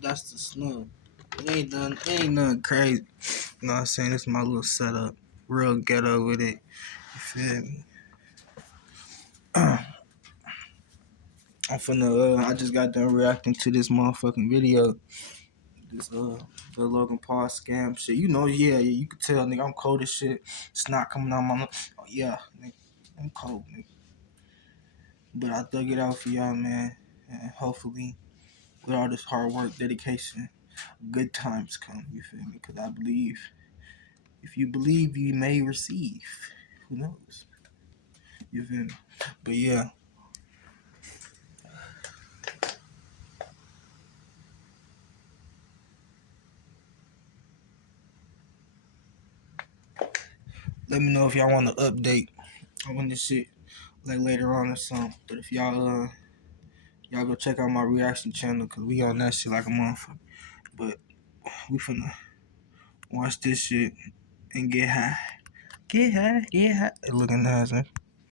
That's the snug. It ain't nothing crazy. You know what I'm saying? This is my little setup. Real ghetto with it. You feel me? I'm finna, I just got done reacting to this motherfucking video. This, the Logan Paul scam shit. You know, yeah, you could tell, nigga, I'm cold as shit. It's not coming out my, oh, yeah, nigga, I'm cold, nigga. But I dug it out for y'all, man. And hopefully, with all this hard work, dedication, good times come, you feel me? Because I believe, if you believe, you may receive. Who knows? You feel me? But yeah. Let me know if y'all want to update on this shit like later on or something. But if y'all go check out my reaction channel because we on that shit like a motherfucker. But we finna watch this shit and get high. Get high, get high. Looking nice, man.